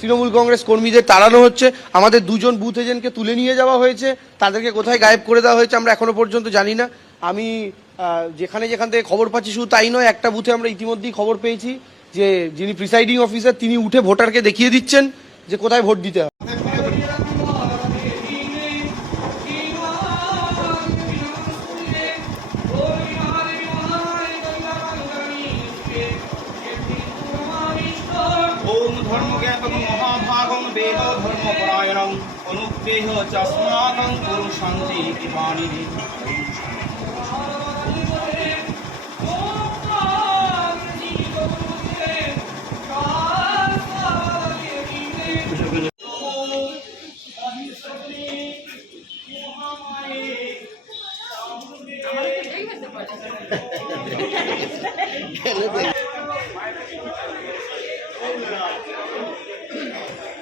তৃণমূল কংগ্রেস কর্মীদের তাড়ানো হচ্ছে। আমাদের দুজন বুথ এজেন্টকে তুলে নিয়ে যাওয়া হয়েছে। তাদেরকে কোথায় গায়েব করে দেওয়া হয়েছে আমরা এখনও পর্যন্ত জানি না। আমি যেখানে যেখান থেকে খবর পাচ্ছি শুধু তাই নয়, একটা বুথে আমরা ইতিমধ্যেই খবর পেয়েছি যে যিনি প্রিসাইডিং অফিসার তিনি উঠে ভোটারকে দেখিয়ে দিচ্ছেন যে কোথায় ভোট দিতে হবে। ধর্মজ্ঞাপক মহাভাগং বেদ ধর্মপরায়ণং অনুগ্রেহ চস্মাকং কুরু শান্তি কৃপাণী Yeah, Não, não.